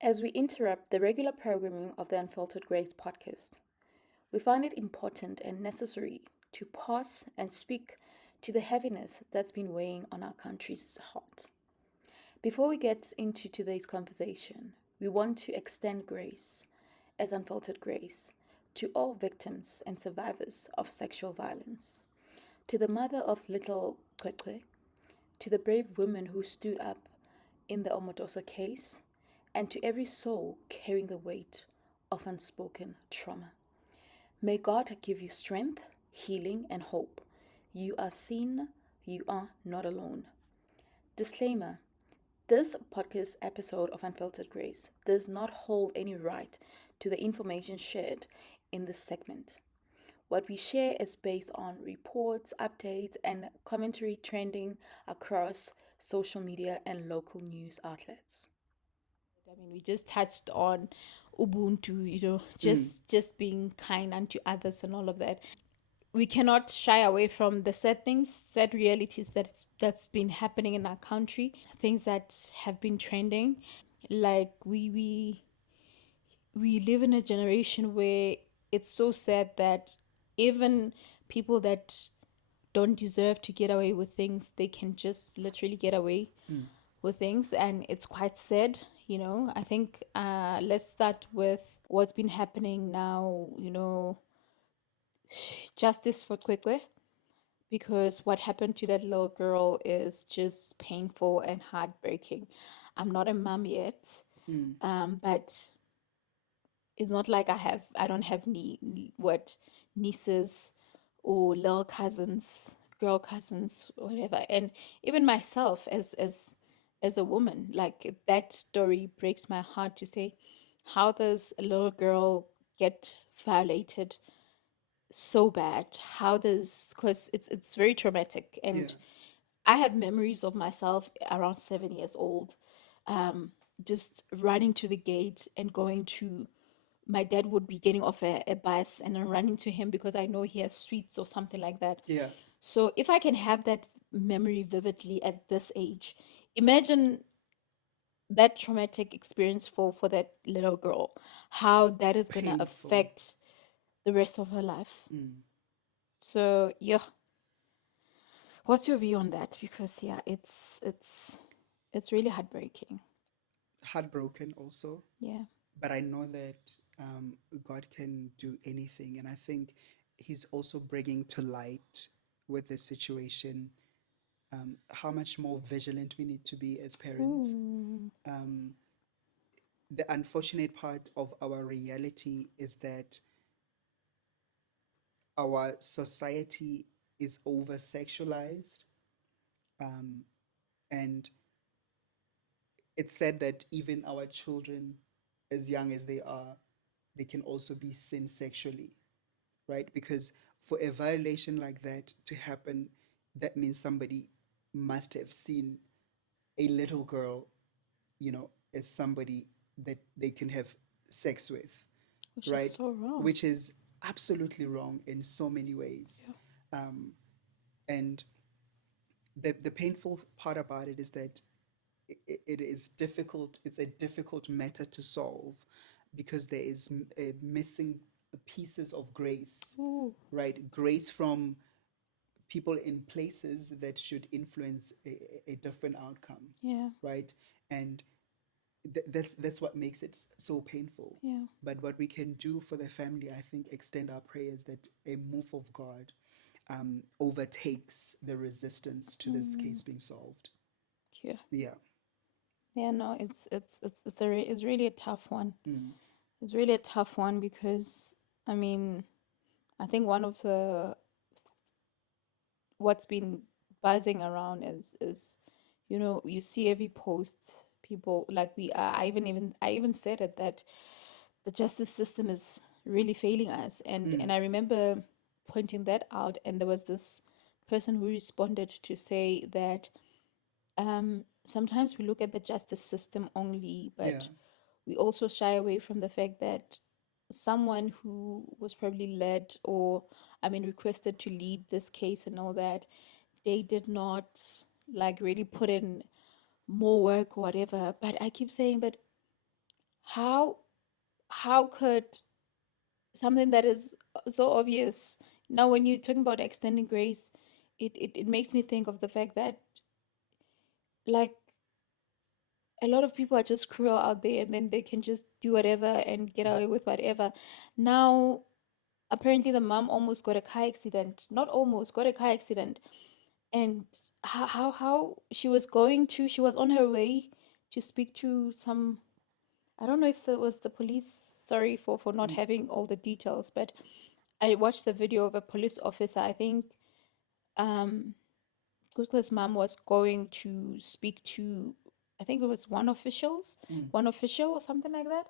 As we interrupt the regular programming of the Unfiltered Grace podcast, we find it important and necessary to pause and speak to the heaviness that's been weighing on our country's heart. Before we get into today's conversation, we want to extend grace as Unfiltered Grace to all victims and survivors of sexual violence, to the mother of little Cwecwe, to the brave women who stood up in the Omotoso case, and to every soul carrying the weight of unspoken trauma. May God give you strength, healing, and hope. You are seen, you are not alone. Disclaimer: this podcast episode of Unfiltered Grace does not hold any right to the information shared in this segment. What we share is based on reports, updates, and commentary trending across social media and local news outlets. I mean, we just touched on Ubuntu, just being kind unto others and all of that. We cannot shy away from the sad things, sad realities that's been happening in our country, things that have been trending. Like we live in a generation where it's so sad that even people that don't deserve to get away with things, they can just literally get away with things, and it's quite sad. I think let's start with what's been happening now. Justice for Cwecwe, because what happened to that little girl is just painful and heartbreaking. I'm not a mom yet, but it's not like I don't have nieces or little cousins, girl cousins, whatever. And even myself as a woman, like that story breaks my heart to say, how does a little girl get violated so bad? How does, because it's very traumatic. And I have memories of myself around 7 years old, just running to the gate and going to, my dad would be getting off a bus and I'm running to him because I know he has sweets or something like that. Yeah. So if I can have that memory vividly at this age, imagine that traumatic experience for that little girl, how that is going to Painful. affect the rest of her life. So yeah, what's your view on that? Because yeah, it's really heartbreaking. Heartbroken also. Yeah. But I know that God can do anything. And I think He's also bringing to light with this situation how much more vigilant we need to be as parents. Ooh. The unfortunate part of our reality is that our society is over sexualized. And it's said that even our children, as young as they are, they can also be sin sexually, right? Because for a violation like that to happen, that means somebody must have seen a little girl, as somebody that they can have sex with, Which is right? so wrong. Which is absolutely wrong in so many ways. Yeah. And the painful part about it is that it is difficult. It's a difficult matter to solve because there is missing pieces of grace, Ooh. right? Grace from people in places that should influence a different outcome, Yeah. right? And that's what makes it so painful. Yeah. But what we can do for the family, I think, extend our prayers that a move of God overtakes the resistance to this case being solved. Yeah. Yeah. Yeah, no, it's really a tough one. It's really a tough one because I mean, I think one of the what's been buzzing around is you see every post, people like we are, I even said it, that the justice system is really failing us, and I remember pointing that out, and there was this person who responded to say that sometimes we look at the justice system only, Yeah. but we also shy away from the fact that someone who was probably led, or I mean requested to lead this case and all that, they did not like really put in more work or whatever. But I keep saying, but how could something that is so obvious, now when you're talking about extending grace, it makes me think of the fact that, like, a lot of people are just cruel out there, and then they can just do whatever and get away with whatever. Now, apparently, the mom almost got a car accident. Not almost, got a car accident. And how she was on her way to speak to some, I don't know if it was the police. Sorry for not having all the details, but I watched the video of a police officer. I think um Cwecwe's mom was going to speak to, I think it was one official or something like that.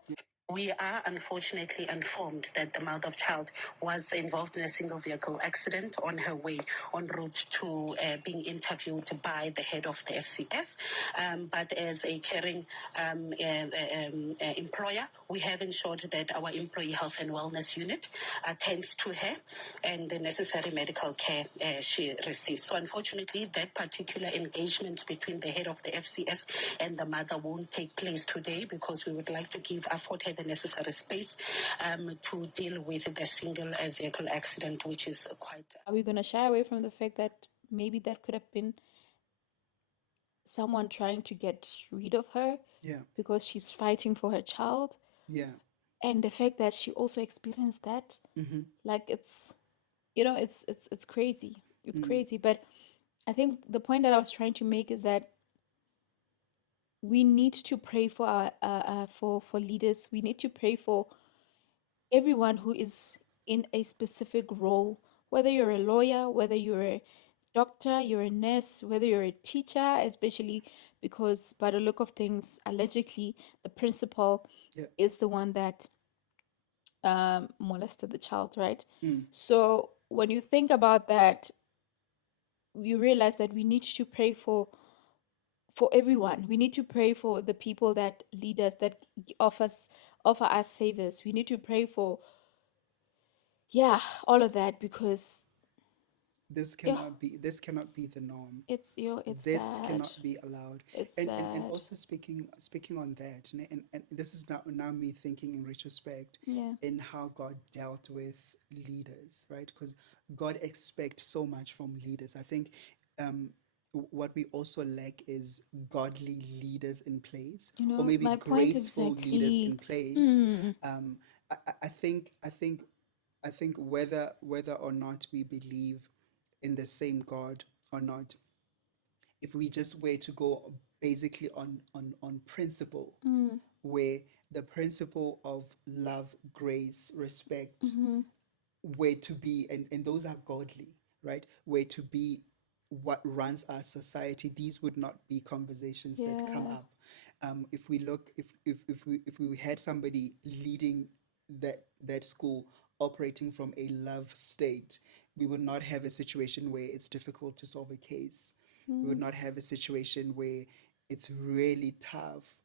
We are unfortunately informed that the mother of child was involved in a single vehicle accident on her way en route to being interviewed by the head of the FCS. But as a caring employer, we have ensured that our employee health and wellness unit attends to her and the necessary medical care she receives. So unfortunately, that particular engagement between the head of the FCS and the mother won't take place today, because we would like to afford her the necessary space to deal with the single vehicle accident, which is quite. Are we going to shy away from the fact that maybe that could have been someone trying to get rid of her? Yeah. Because she's fighting for her child. Yeah. And the fact that she also experienced that, like, it's, it's crazy. It's crazy. But I think the point that I was trying to make is that we need to pray for our for leaders. We need to pray for everyone who is in a specific role, whether you're a lawyer, whether you're a doctor, you're a nurse, whether you're a teacher, especially because by the look of things, allegedly the principal is the one that molested the child, right? So when you think about that, you realize that we need to pray for everyone. We need to pray for the people that lead us, that offer us savers. We need to pray for all of that, because this cannot be the norm. It's This bad. cannot be allowed. It's and bad. Also speaking on that, and this is now me thinking in retrospect, in how God dealt with leaders, right? Because God expects so much from leaders. I think what we also lack is godly leaders in place, or maybe graceful leaders in place. I think whether or not we believe in the same God or not, if we just were to go basically on principle, where the principle of love, grace, respect were to be, and those are godly, right? Were to be what runs our society, these would not be conversations that come up. If we look, if we had somebody leading that school operating from a love state, we would not have a situation where it's difficult to solve a case. We would not have a situation where it's really tough.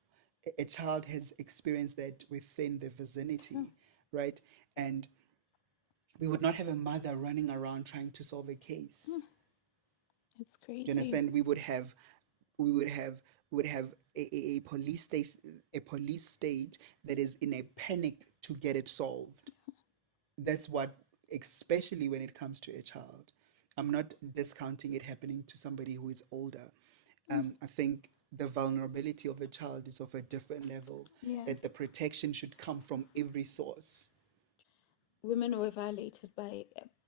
A child has experienced that within the vicinity, right? And we would not have a mother running around trying to solve a case. It's crazy. You understand? We would have a police state that is in a panic to get it solved. That's what, especially when it comes to a child. I'm not discounting it happening to somebody who is older. I think the vulnerability of a child is of a different level, that the protection should come from every source. Women were violated by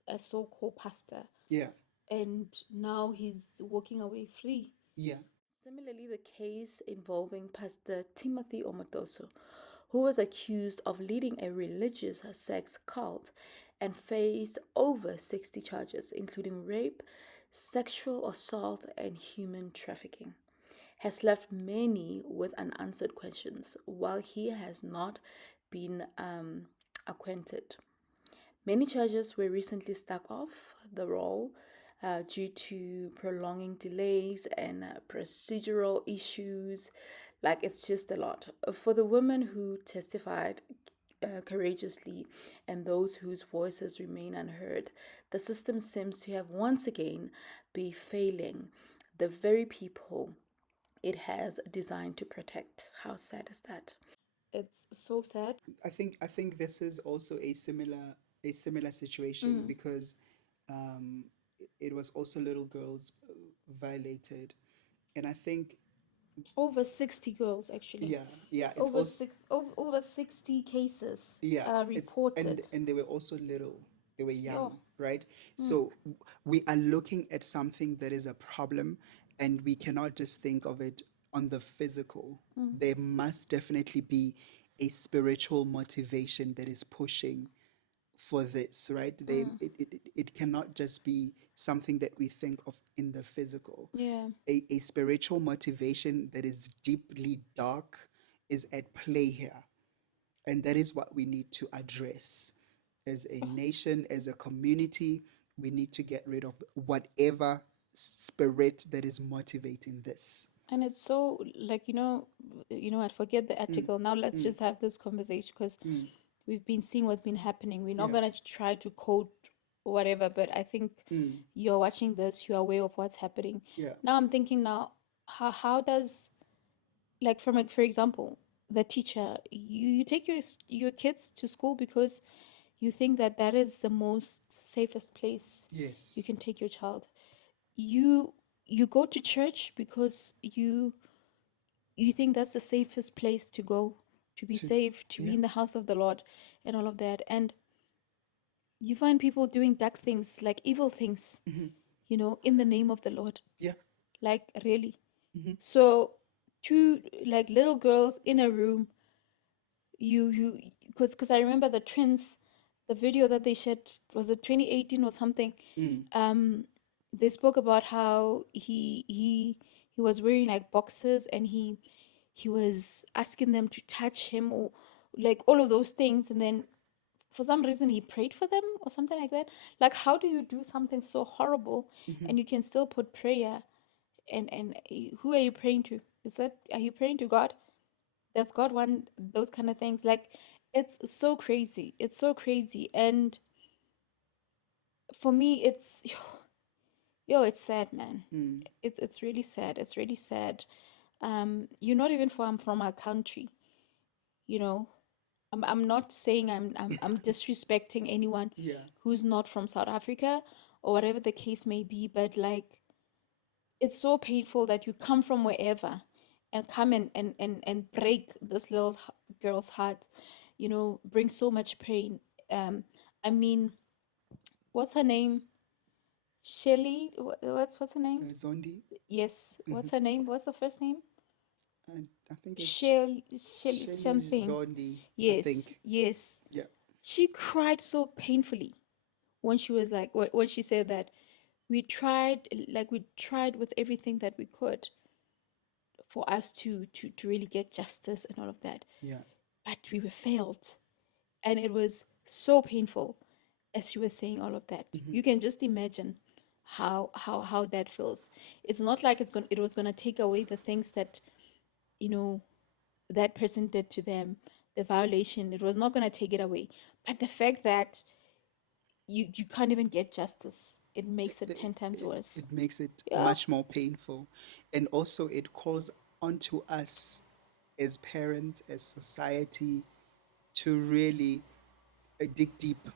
a so-called pastor. Yeah. And now he's walking away free. Yeah. Similarly, the case involving Pastor Timothy Omotoso, who was accused of leading a religious sex cult and faced over 60 charges, including rape, sexual assault, and human trafficking, has left many with unanswered questions, while he has not been acquitted. Many charges were recently struck off the roll due to prolonging delays and procedural issues. Like, it's just a lot. For the women who testified courageously and those whose voices remain unheard, the system seems to have once again been failing the very people it has designed to protect. How sad is that? It's so sad. I think this is also a similar situation because it was also little girls violated, and I think Over 60 girls, actually. yeah, it's also Over 60 cases yeah, it's reported. and they were also little, they were Yeah. young, right? So we are looking at something that is a problem, and we cannot just think of it on the physical. There must definitely be a spiritual motivation that is pushing for this, right? It cannot just be something that we think of in the physical. Yeah. A spiritual motivation that is deeply dark is at play here. And that is what we need to address. As a nation, as a community, we need to get rid of whatever spirit that is motivating this. And it's so, like, what, forget the article. Now let's just have this conversation, because we've been seeing what's been happening. We're not Yeah. going to try to quote whatever, but I think you're watching this, you're aware of what's happening. Yeah. Now I'm thinking now, how does, like, for example, the teacher, you take your kids to school because you think that that is the most safest place Yes. you can take your child. You go to church because you think that's the safest place to go, to be safe, to be in the house of the Lord, and all of that. And you find people doing dark things, like evil things, in the name of the Lord. Yeah. Like, really. So, two, like, little girls in a room, because I remember the twins, the video that they shared, was it 2018 or something? They spoke about how he was wearing like boxers, and he was asking them to touch him, or like all of those things, and then for some reason he prayed for them or something like that. Like, how do you do something so horrible and you can still put prayer? And who are you praying to? Are you praying to God? Does God want those kind of things? Like, it's so crazy. It's so crazy. And for me, it's it's sad, man. It's really sad. It's really sad. You're not even from our country, you know. I'm not saying I'm disrespecting anyone Yeah. who's not from South Africa or whatever the case may be, but like, it's so painful that you come from wherever and come and break this little girl's heart, bring so much pain. I mean, what's her name? Shelly? What's her name? Zondi. Yes. What's her name? What's the first name? I think it's Shelly Shelly something. Zondi. I Yes. think. Yes. Yeah. She cried so painfully when she was like, when she said that we tried with everything that we could for us to really get justice and all of that, Yeah. but we were failed. And it was so painful as she was saying all of that. You can just imagine how that feels. It's not like it was gonna take away the things that you know that person did to them, the violation. It was not gonna take it away, but the fact that you can't even get justice, it makes it 10 times worse. It makes it Yeah. much more painful. And also, it calls onto us as parents, as society, to really dig deep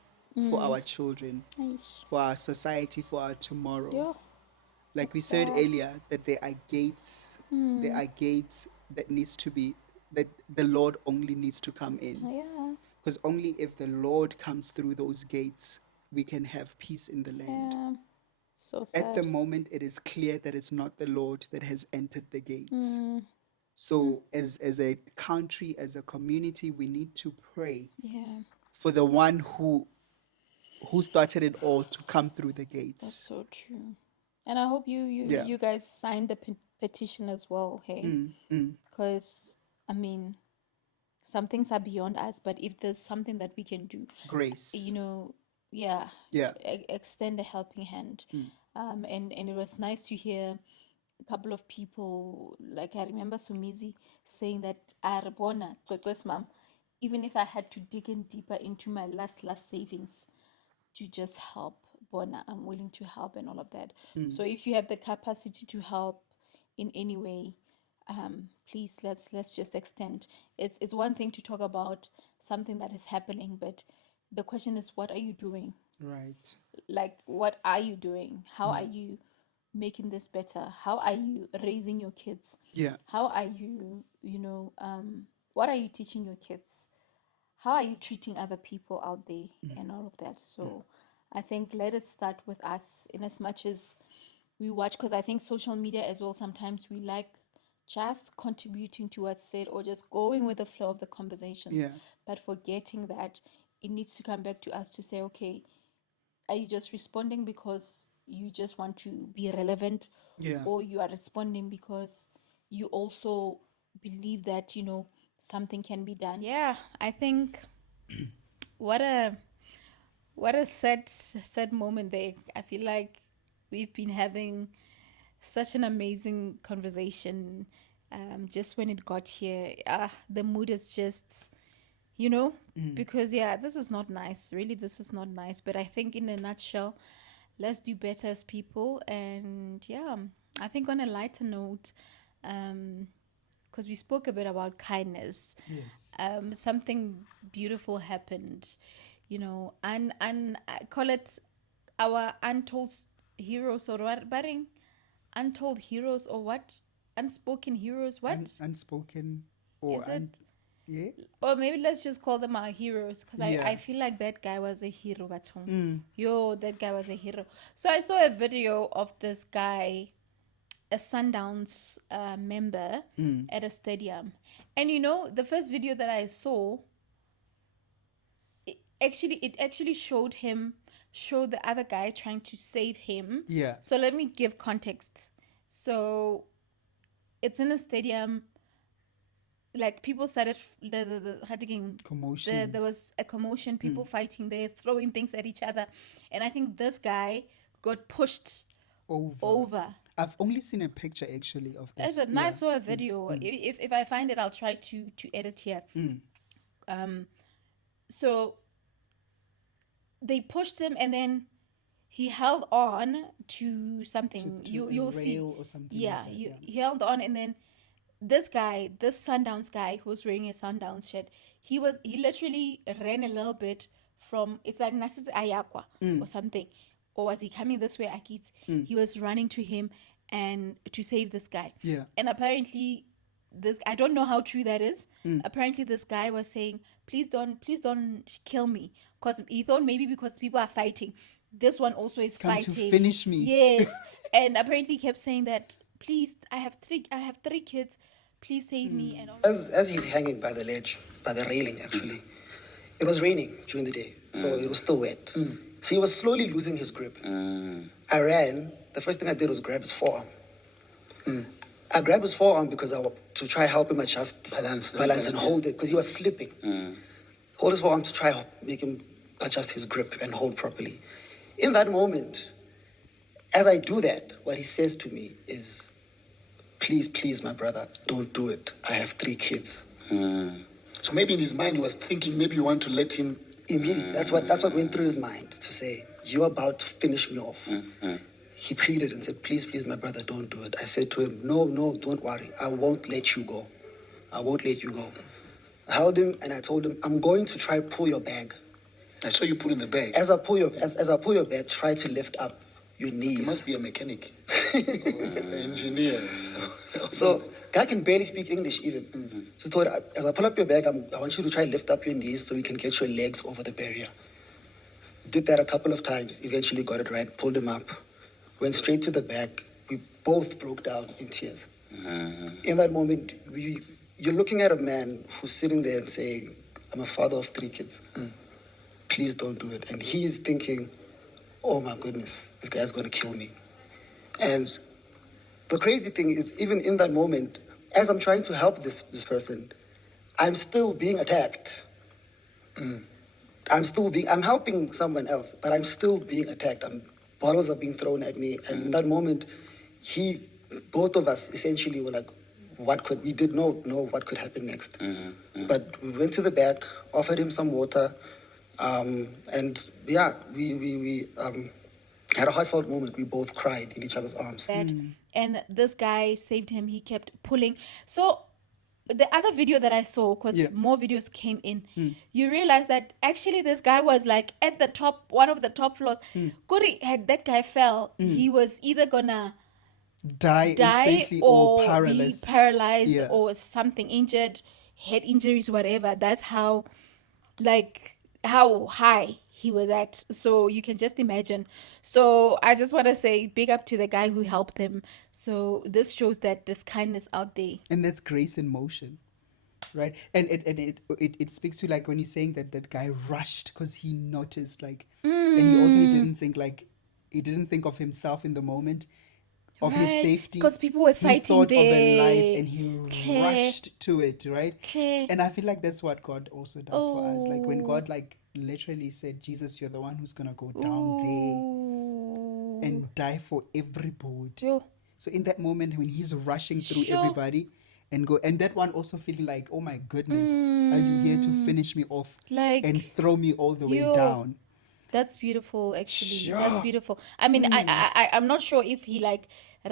for our children, Aish. for our society, for our tomorrow. Yeah. Like we It's said sad. earlier, that there are gates, that needs to be, that the Lord only needs to come in. Yeah. Because only if the Lord comes through those gates, we can have peace in the land. Yeah. So At the sad. moment, it is clear that it's not the Lord that has entered the gates. So, as a country, as a community, we need to pray Yeah. for the one who started it all to come through the That's gates. so true. And I hope Yeah. you guys signed the petition as well, hey? Because I mean, some things are beyond us, but if there's something that we can do, Grace. yeah, Yeah. extend a helping hand. And it was nice to hear a couple of people, like I remember Sumizi saying that Arbona, Cwecwe's mom, even if I had to dig in deeper into my last savings to just help Bona, I'm willing to help and all of that. So if you have the capacity to help in any way, please let's just extend. It's one thing to talk about something that is happening, but the question is, what are you doing? Right. Like, what are you doing? How are you making this better? How are you raising your kids? Yeah. How are you, what are you teaching your kids? How are you treating other people out there and all of that? So I think let it start with us, in as much as we watch, because I think social media as well, sometimes we like just contributing to what's said or just going with the flow of the conversations, Yeah. but forgetting that it needs to come back to us to say, okay, are you just responding because you just want to be relevant, Yeah. or you are responding because you also believe that something can be done? Yeah, I think what a sad moment there. I feel like we've been having such an amazing conversation. Just when it got here, the mood is just, because this is not nice. Really, this is not nice. But I think in a nutshell, let's do better as people. And I think on a lighter note, because we spoke a bit about kindness, Yes. something beautiful happened, and I call it our untold heroes, or what, Baring? Untold heroes, or what? Unspoken heroes, what Unspoken or is it? yeah. Or maybe let's just call them our heroes, because I Yeah. feel like that guy was a hero. Yo, that guy was a hero. So I saw a video of this guy, a Sundowns member, at a stadium. And the first video that I saw, it actually showed the other guy trying to save him. Yeah. So let me give context. So it's in a stadium. Like, people started the Commotion. there was a commotion, people fighting there, throwing things at each other, and I think this guy got pushed over. I've only seen a picture actually of this. As a nice saw a video. If I find it, I'll try to edit here. So they pushed him, and then he held on to something. You'll see. Or something. Yeah, like that, he held on, and then this Sundowns guy who's wearing a Sundowns shirt, he literally ran a little bit from, it's like Nasis Ayakwa or something. Or was he coming this way, Akit? He was running to him and to save this guy. Yeah. And apparently I don't know how true that is. Apparently this guy was saying, please don't kill me. Because he thought maybe because people are fighting, this one also is Come fighting. to finish me. Yes. And apparently kept saying that, please, I have three kids, please save me. And all. As he's hanging by the ledge, by the railing actually, it was raining during the day, so it was still wet. So he was slowly losing his grip. I ran. The first thing I did was grab his forearm. I grabbed his forearm because to try help him adjust balance and hold it, because he was slipping. Hold his forearm to try make him adjust his grip and hold properly. In that moment, as I do that, what he says to me is, please, my brother, don't do it. I have 3 kids. So maybe in his mind he was thinking maybe you want to let him. Immediately, that's what went through his mind, to say, you're about to finish me off. He pleaded and said, please, my brother, don't do it. I said to him, no, don't worry. I won't let you go. I won't let you go. I held him and I told him, I'm going to try pull your bag. I saw you pulling the bag. As I pull your bag, try to lift up your knees. He must be a mechanic. An engineer. So guy can barely speak English even. So I told him, as I pull up your bag, I want you to try lift up your knees so you can get your legs over the barrier. Did that a couple of times, eventually got it right, pulled him up, went straight to the back. We both broke down in tears. In that moment, you're looking at a man who's sitting there and saying, I'm a father of 3 kids. Please don't do it. And he is thinking, oh my goodness, this guy's going to kill me. And the crazy thing is, even in that moment, as I'm trying to help this person, I'm still being attacked. I'm helping someone else, but I'm still being attacked. Bottles are being thrown at me. And in that moment, both of us essentially were like, we did know what could happen next. But we went to the back, offered him some water, and yeah, we Had a heartfelt moment. We both cried in each other's arms. And this guy saved him. He kept pulling. So the other video that I saw, because more videos came in, you realize that actually this guy was like at the top, one of the top floors. Kuri, had that guy fell, he was either gonna Die instantly or paralyzed. be paralyzed Yeah. or something, injured, head injuries, whatever. That's how high he was at. So you can just imagine. So I just want to say big up to the guy who helped him. So this shows that there's kindness out there. And that's grace in motion, right? And it speaks to, like, when you're saying that guy rushed because he noticed, like, and he didn't think of himself in the moment, of his Right, safety, 'cause people were He fighting thought of a there. life and he Clear. rushed to it, right? Clear. And I feel like that's what God also does for us. Like when God, like, literally said, Jesus, you're the one who's gonna go down there and die for everybody. Yo. So in that moment when he's rushing through Sure. everybody and that one also feeling like, oh my goodness, are you here to finish me off Like, and throw me all the way yo. down? That's beautiful, actually. Sure. That's beautiful. I mean, I'm not sure if he like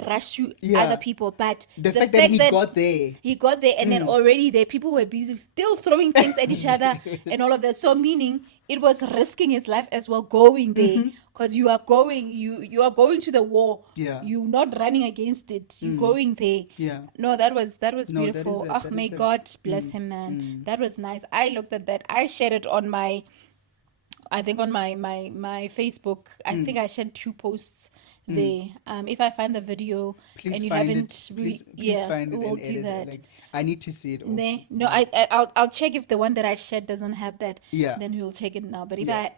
rushed to Yeah. other people, but The fact that he got there. he got there, and then already there people were busy still throwing things at each other and all of that. So meaning it was risking his life as well going there, because you are going to the war. Yeah. You're not running against it. You're going there. Yeah. No, that was No, that is beautiful. that May is God bless him, man. That was nice. I looked at that. I shared it on my Facebook. I think I shared 2 posts there. If I find the video Please and you find haven't, it. Please find it we'll and do edit that. it. Like, I need to see it also. No, I'll check if the one that I shared doesn't have that. Yeah. Then we'll check it now. But if Yeah.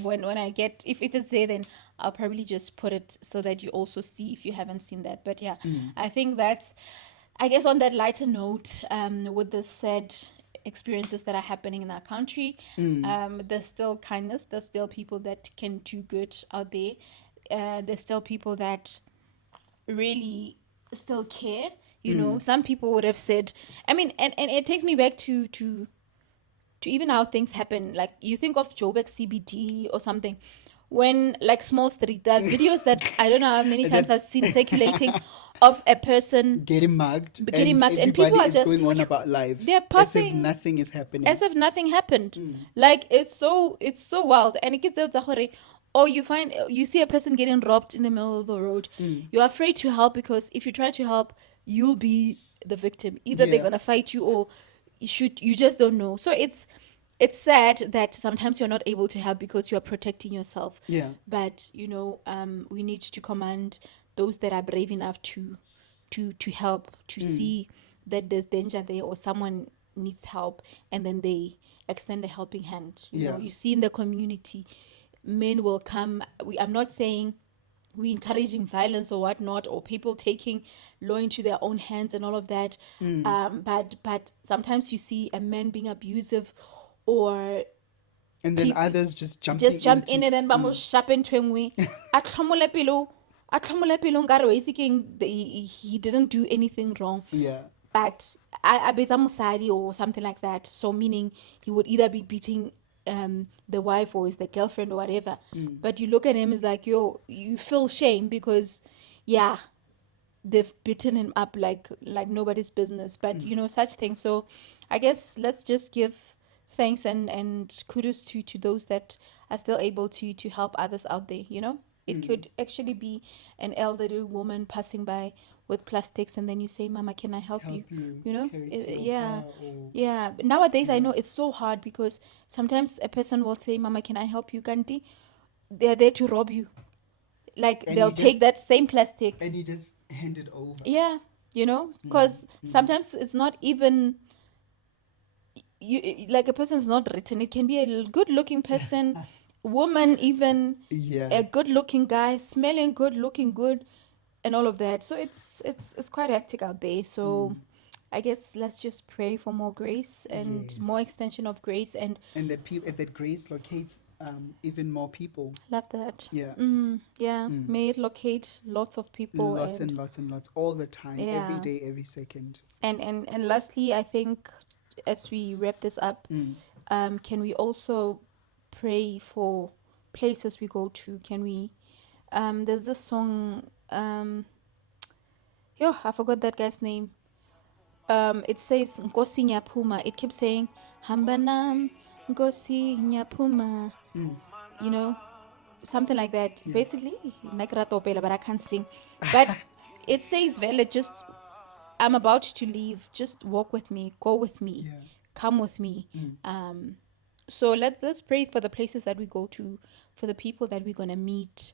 when I get if it's there, then I'll probably just put it so that you also see if you haven't seen that. But yeah, I think that's, I guess, on that lighter note, with the sad experiences that are happening in our country, there's still kindness. There's still people that can do good out there. There's still people that really still care. You know, some people would have said, I mean, and it takes me back to even how things happen. Like, you think of Joburg CBD or something, when, like, Small Street, there are videos that I don't know how many times I've seen circulating of a person Getting mugged. Getting mugged, and people everybody are is just- going on about life. they're as if passing- nothing is happening. as if nothing happened. Like, it's so wild. And it gets out, or you see a person getting robbed in the middle of the road. You're afraid to help, because if you try to help, you'll be the victim. Either they're Yeah. gonna fight you, or you just don't know. So it's sad that sometimes you're not able to help because you're protecting yourself. Yeah. But we need to command those that are brave enough to help, to see that there's danger there or someone needs help, and then they extend a helping hand. You know, Yeah. you see in the community, men will come. I'm not saying we encouraging violence or whatnot, or people taking law into their own hands and all of that. But sometimes you see a man being abusive, or And then people- others just jump in and then vamos shapa ntho e nngwe. A tlhomola pelo nkare o itse keng, he didn't do anything wrong. Yeah. But I betsa mosadi or something like that. So meaning he would either be beating the wife or is the girlfriend or whatever. But you look at him, it's like, you feel shame because, yeah, they've beaten him up like nobody's business. But such things. So I guess let's just give thanks and kudos to those that are still able to help others out there. It could actually be an elderly woman passing by with plastics, and then you say, Mama, can I help you? carry to your car, or- Yeah. But nowadays, I know it's so hard because sometimes a person will say, Mama, can I help you, Ganti? They're there to rob you. Like, And they'll you take just- that same plastic. And you just hand it over. Yeah, because sometimes it's not even like a person's not written. It can be a good-looking person, woman, even Yeah. a good-looking guy, smelling good, looking good, and all of that. So it's quite hectic out there. So I guess let's just pray for more grace and more extension of grace, and And that grace locates even more people. love that. Yeah. May it locate lots of people. Lots and lots and lots all the time, Yeah. every day, every second. And lastly, I think as we wrap this up, can we also pray for places we go to? Can we There's this song. Yo, I forgot that guy's name. It says Nkosi Nyapuma. It keeps saying Hambanam Nkosi Nyapuma. You know, something like that. Yeah. Basically, Nakratopela, but I can't sing. But it says, Vele, just I'm about to leave. Just walk with me, go with me, Yeah. come with me. So let's pray for the places that we go to, for the people that we're gonna meet,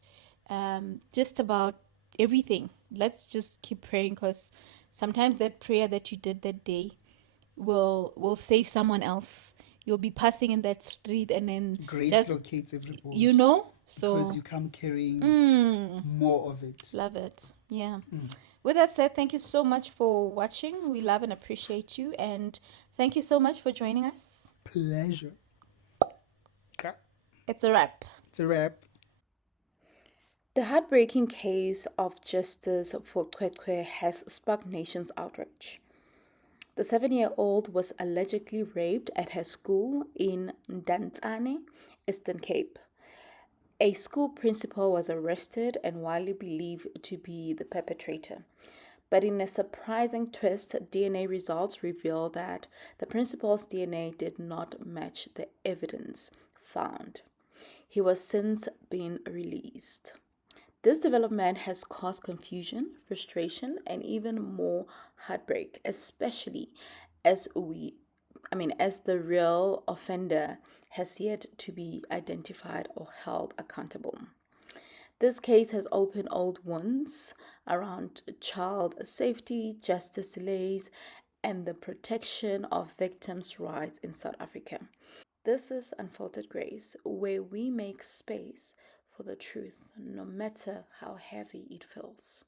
just about everything. Let's just keep praying, because sometimes that prayer that you did that day will save someone else. You'll be passing in that street and then Grace just, locates every board. you know. Because So you come carrying more of it. love it. Yeah. With that said, thank you so much for watching. We love and appreciate you, and thank you so much for joining us. Pleasure. It's a wrap. It's a wrap. The heartbreaking case of JusticeForCweCwe has sparked nation's outrage. The 7-year-old was allegedly raped at her school in Mdantsane, Eastern Cape. A school principal was arrested and widely believed to be the perpetrator. But in a surprising twist, DNA results reveal that the principal's DNA did not match the evidence found. He was since been released. This development has caused confusion, frustration, and even more heartbreak, especially as the real offender has yet to be identified or held accountable. This case has opened old wounds around child safety, justice delays, and the protection of victims' rights in South Africa. This is Unfiltered Grace, where we make space for the truth, no matter how heavy it feels.